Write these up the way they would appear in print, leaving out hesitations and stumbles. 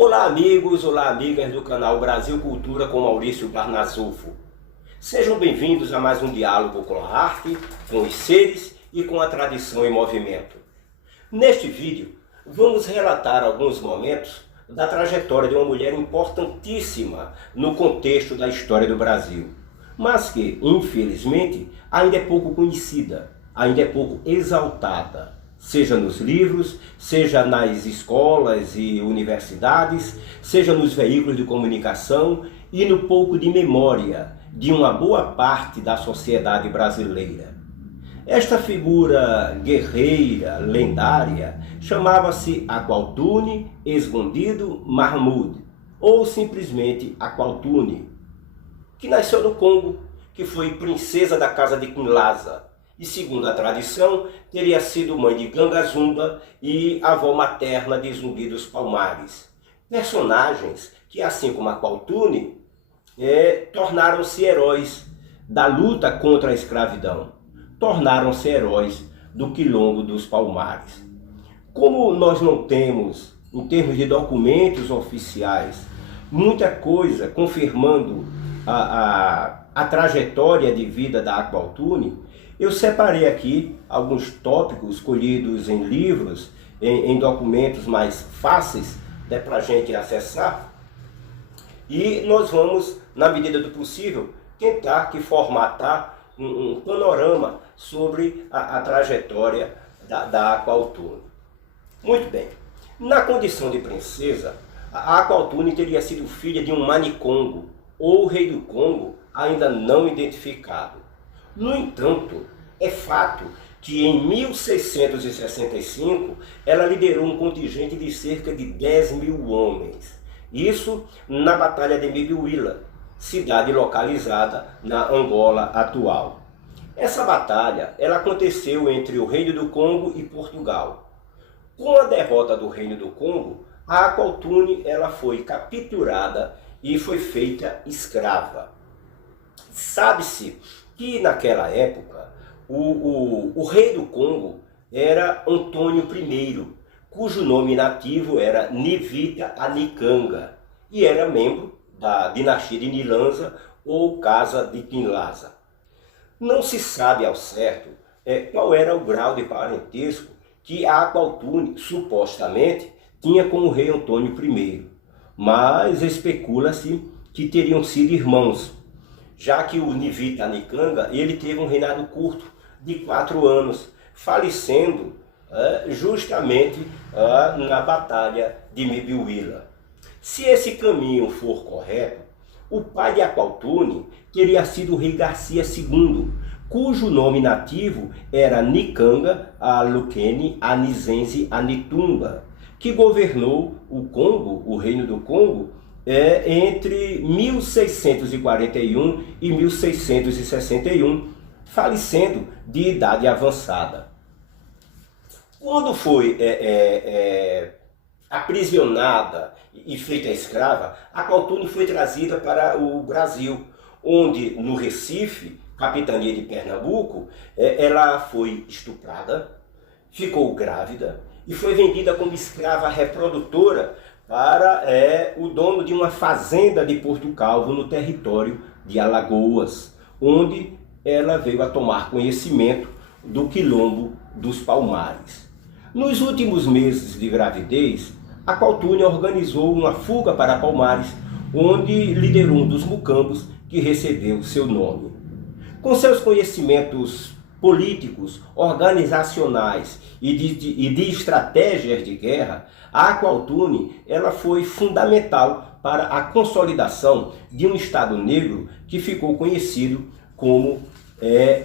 Olá amigos, olá amigas do canal Brasil Cultura com Maurício Garnazufo. Sejam bem-vindos a mais um diálogo com a arte, com os seres e com a tradição em movimento. Neste vídeo, vamos relatar alguns momentos da trajetória de uma mulher importantíssima no contexto da história do Brasil, mas que, infelizmente, ainda é pouco conhecida, ainda é pouco exaltada. Seja nos livros, seja nas escolas e universidades, seja nos veículos de comunicação e no pouco de memória de uma boa parte da sociedade brasileira. Esta figura guerreira, lendária, chamava-se Aqualtune Escondido Mahmud, ou simplesmente Aqualtune, que nasceu no Congo, que foi princesa da casa de Kinshasa, e segundo a tradição, teria sido mãe de Ganga Zumba e avó materna de Zumbi dos Palmares. Personagens que, assim como Aqualtune, tornaram-se heróis da luta contra a escravidão, tornaram-se heróis do Quilombo dos Palmares. Como nós não temos, em termos de documentos oficiais, muita coisa confirmando a trajetória de vida da Aqualtune, eu separei aqui alguns tópicos escolhidos em livros, em documentos mais fáceis para a gente acessar. E nós vamos, na medida do possível, tentar que formatar um panorama sobre a trajetória da Aqualtune. Muito bem. Na condição de princesa, a Aqualtune teria sido filha de um Manicongo, ou rei do Congo, ainda não identificado. No entanto, é fato que em 1665 ela liderou um contingente de cerca de 10.000 homens. Isso na Batalha de Mibiwila, cidade localizada na Angola atual. Essa batalha ela aconteceu entre o Reino do Congo e Portugal. Com a derrota do Reino do Congo, a Aqualtune ela foi capturada e foi feita escrava. Sabe-se que naquela época o rei do Congo era Antônio I, cujo nome nativo era Nivita Anikanga e era membro da dinastia de Nilanza ou Casa de Kinshasa. Não se sabe ao certo qual era o grau de parentesco que a Aqualtune supostamente tinha com o rei Antônio I, mas especula-se que teriam sido irmãos, já que o Nivita Anikanga ele teve um reinado curto de 4 anos, falecendo justamente na Batalha de Mibiwila. Se esse caminho for correto, o pai de Aqualtune teria sido o rei Garcia II, cujo nome nativo era Nikanga Alukene Anizenze Anitumba, que governou o Congo, o Reino do Congo, entre 1641 e 1661, falecendo de idade avançada. Quando foi aprisionada e feita escrava, a Aqualtune foi trazida para o Brasil, onde no Recife, capitania de Pernambuco, ela foi estuprada, ficou grávida e foi vendida como escrava reprodutora para o dono de uma fazenda de Porto Calvo no território de Alagoas, onde ela veio a tomar conhecimento do Quilombo dos Palmares. Nos últimos meses de gravidez, a Aqualtune organizou uma fuga para Palmares, onde liderou um dos mucambos que recebeu seu nome. Com seus conhecimentos políticos, organizacionais e de estratégias de guerra, a Aqualtune ela foi fundamental para a consolidação de um Estado negro que ficou conhecido como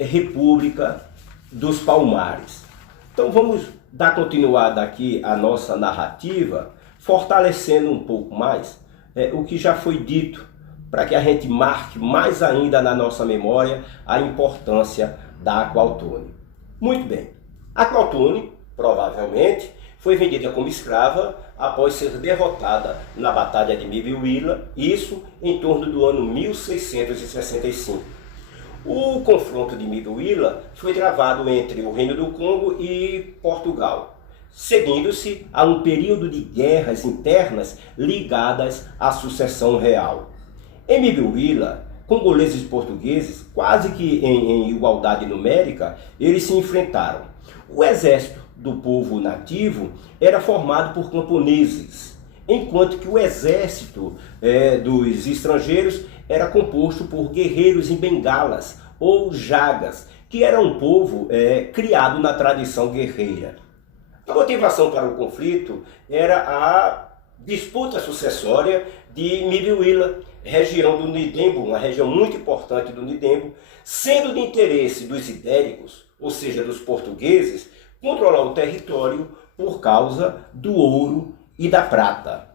República dos Palmares. Então vamos dar continuidade aqui à nossa narrativa, fortalecendo um pouco mais o que já foi dito, para que a gente marque mais ainda na nossa memória a importância da Aqualtune. Muito bem, a Aqualtune provavelmente foi vendida como escrava após ser derrotada na Batalha de Mibiwila, isso em torno do ano 1665. O confronto de Mibiwila foi travado entre o Reino do Congo e Portugal. seguindo-se a um período de guerras internas ligadas à sucessão real. Em Mibiuíla, congoleses e portugueses, quase que em igualdade numérica, eles se enfrentaram. O exército do povo nativo era formado por camponeses, enquanto que o exército dos estrangeiros era composto por guerreiros em bengalas ou jagas, que era um povo criado na tradição guerreira. A motivação para o conflito era a disputa sucessória de Mibiuíla, região do Nidembo, uma região muito importante do Nidembo, sendo de interesse dos idéricos, ou seja, dos portugueses, controlar o território por causa do ouro e da prata.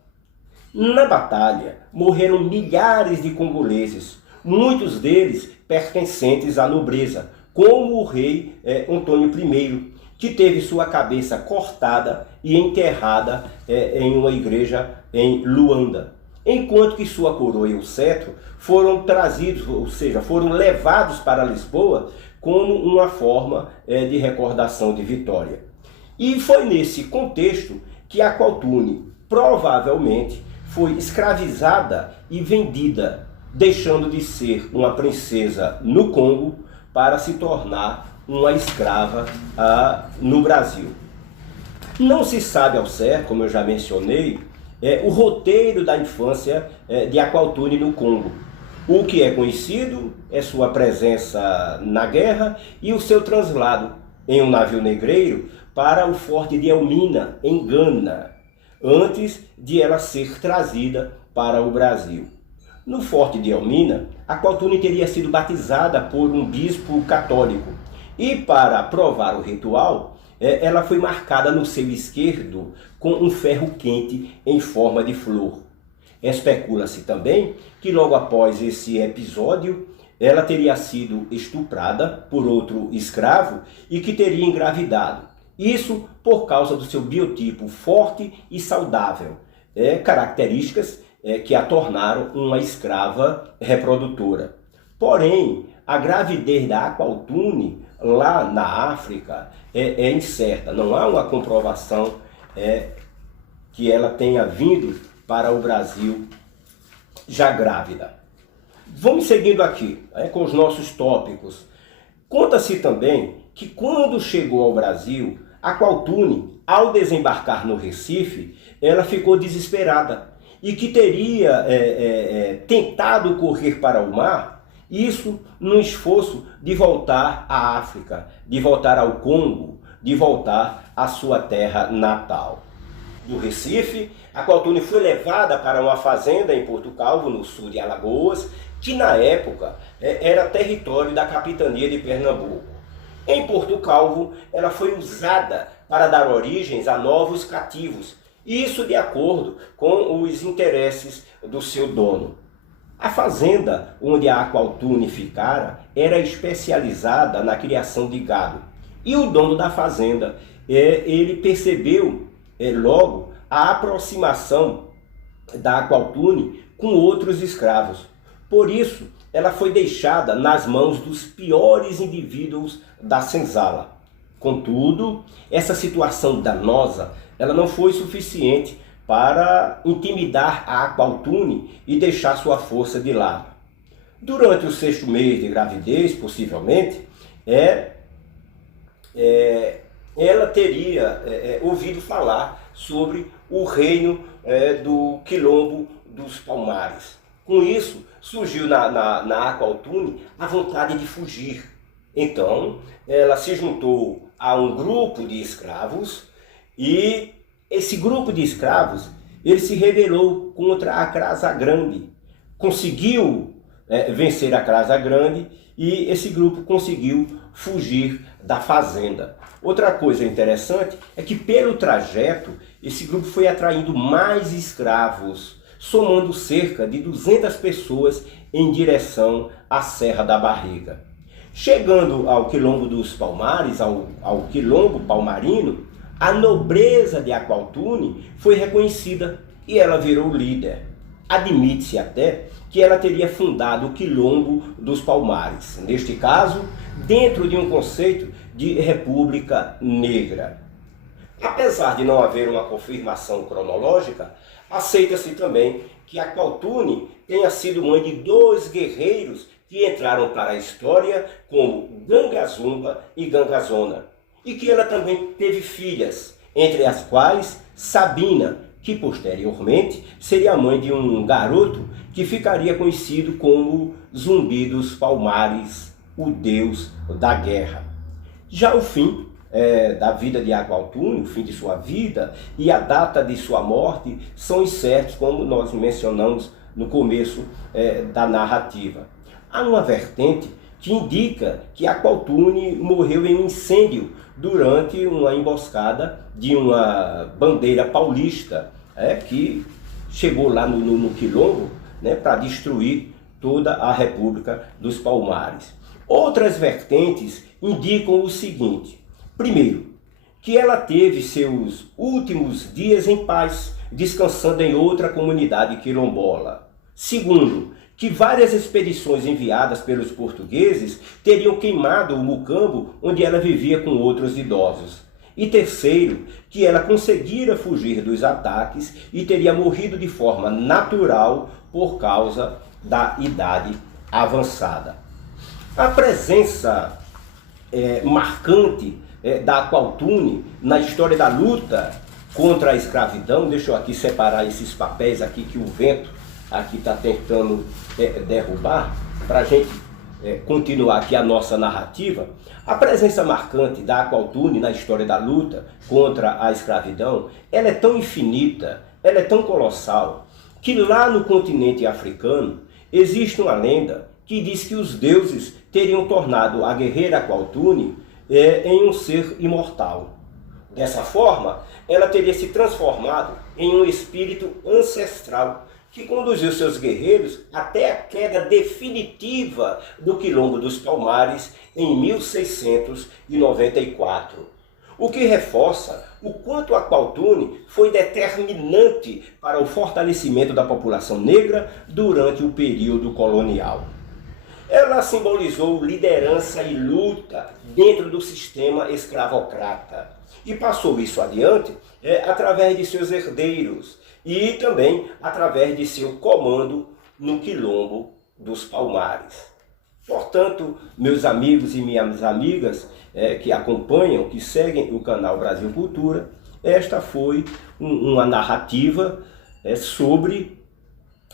Na batalha, morreram milhares de congoleses, muitos deles pertencentes à nobreza, como o rei Antônio I, que teve sua cabeça cortada e enterrada em uma igreja em Luanda, enquanto que sua coroa e o cetro foram trazidos, ou seja, foram levados para Lisboa como uma forma de recordação de vitória. E foi nesse contexto que Aqualtune provavelmente foi escravizada e vendida, deixando de ser uma princesa no Congo para se tornar uma escrava no Brasil. Não se sabe ao certo, como eu já mencionei, o roteiro da infância de Aqualtune no Congo. O que é conhecido é sua presença na guerra e o seu translado em um navio negreiro para o forte de Elmina, em Gana, antes de ela ser trazida para o Brasil. No forte de Elmina, Aqualtune teria sido batizada por um bispo católico e, para provar o ritual, ela foi marcada no seio esquerdo com um ferro quente em forma de flor. Especula-se também que logo após esse episódio, ela teria sido estuprada por outro escravo e que teria engravidado. Isso por causa do seu biotipo forte e saudável, características que a tornaram uma escrava reprodutora. Porém, a gravidez da Aqualtune lá na África é incerta, não há uma comprovação que ela tenha vindo para o Brasil já grávida. Vamos seguindo aqui com os nossos tópicos. Conta-se também que quando chegou ao Brasil, Aqualtune, ao desembarcar no Recife, ela ficou desesperada e que teria tentado correr para o mar, isso no esforço de voltar à África, de voltar ao Congo, de voltar à sua terra natal. Do Recife, Aqualtune foi levada para uma fazenda em Porto Calvo, no sul de Alagoas, que na época era território da capitania de Pernambuco. Em Porto Calvo, ela foi usada para dar origens a novos cativos, isso de acordo com os interesses do seu dono. A fazenda onde a Aqualtune ficara era especializada na criação de gado. E o dono da fazenda, ele percebeu logo a aproximação da Aqualtune com outros escravos. Por isso, ela foi deixada nas mãos dos piores indivíduos da senzala. Contudo, essa situação danosa, ela não foi suficiente para intimidar a Aqualtune e deixar sua força de lado. Durante o 6º mês de gravidez, possivelmente, ela teria ouvido falar sobre o reino do Quilombo dos Palmares. Com isso, surgiu na Aqualtune a vontade de fugir. Então, ela se juntou a um grupo de escravos e esse grupo de escravos ele se rebelou contra a Crasa Grande. Conseguiu vencer a Crasa Grande e esse grupo conseguiu fugir da fazenda. Outra coisa interessante é que pelo trajeto esse grupo foi atraindo mais escravos, somando cerca de 200 pessoas em direção à Serra da Barriga. Chegando ao Quilombo dos Palmares, ao Quilombo Palmarino, a nobreza de Aqualtune foi reconhecida e ela virou líder. Admite-se até que ela teria fundado o Quilombo dos Palmares, neste caso, dentro de um conceito de república negra. Apesar de não haver uma confirmação cronológica, aceita-se também que Aqualtune tenha sido mãe de 2 guerreiros que entraram para a história como Gangazumba e Gangazona, e que ela também teve filhas, entre as quais Sabina, que posteriormente seria mãe de um garoto que ficaria conhecido como Zumbi dos Palmares, o deus da guerra. Já o fim da vida de Aqualtune, o fim de sua vida e a data de sua morte são incertos, como nós mencionamos no começo da narrativa. Há uma vertente que indica que Aqualtune morreu em um incêndio durante uma emboscada de uma bandeira paulista que chegou lá no Quilombo, para destruir toda a República dos Palmares. Outras vertentes indicam o seguinte: primeiro, que ela teve seus últimos dias em paz, descansando em outra comunidade quilombola. Segundo, que várias expedições enviadas pelos portugueses teriam queimado o mucambo onde ela vivia com outros idosos. E terceiro, que ela conseguira fugir dos ataques e teria morrido de forma natural por causa da idade avançada. A presença marcante da Aqualtune na história da luta contra a escravidão, deixa eu aqui separar esses papéis aqui que o vento aqui está tentando derrubar, para a gente continuar aqui a nossa narrativa. A presença marcante da Aqualtune na história da luta contra a escravidão, ela é tão infinita, ela é tão colossal, que lá no continente africano existe uma lenda que diz que os deuses teriam tornado a guerreira Aqualtune em um ser imortal. Dessa forma, ela teria se transformado em um espírito ancestral que conduziu seus guerreiros até a queda definitiva do Quilombo dos Palmares em 1694. O que reforça o quanto Aqualtune foi determinante para o fortalecimento da população negra durante o período colonial. Ela simbolizou liderança e luta dentro do sistema escravocrata e passou isso adiante através de seus herdeiros e também através de seu comando no Quilombo dos Palmares. Portanto, meus amigos e minhas amigas que acompanham, que seguem o canal Brasil Cultura, esta foi uma narrativa sobre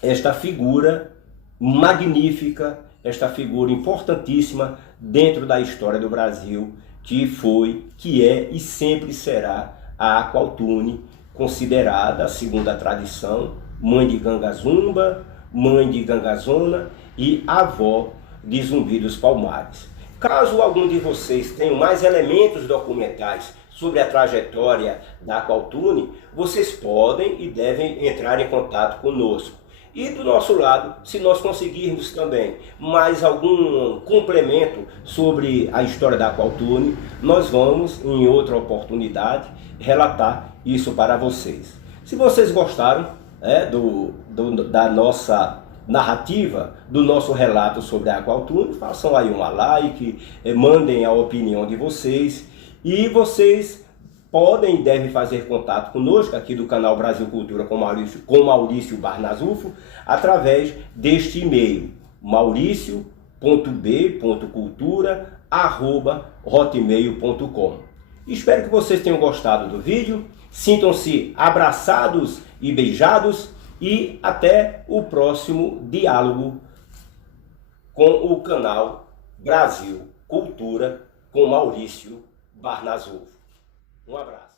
esta figura magnífica, esta figura importantíssima dentro da história do Brasil, que foi, que é e sempre será a Aqualtune, considerada, segundo a tradição, mãe de Gangazumba, mãe de Gangazona e avó de Zumbi dos Palmares. Caso algum de vocês tenha mais elementos documentais sobre a trajetória da Aqualtune, vocês podem e devem entrar em contato conosco. E do nosso lado, se nós conseguirmos também mais algum complemento sobre a história da Aqualtune, nós vamos, em outra oportunidade, relatar isso para vocês. Se vocês gostaram da nossa narrativa, do nosso relato sobre a Aqualtune, façam aí uma like, mandem a opinião de vocês, e vocês podem e devem fazer contato conosco aqui do canal Brasil Cultura com Maurício Barnazufo através deste e-mail mauricio.b.cultura@hotmail.com. Espero que vocês tenham gostado do vídeo, sintam-se abraçados e beijados e até o próximo diálogo com o canal Brasil Cultura com Maurício Barnazufo. Um abraço.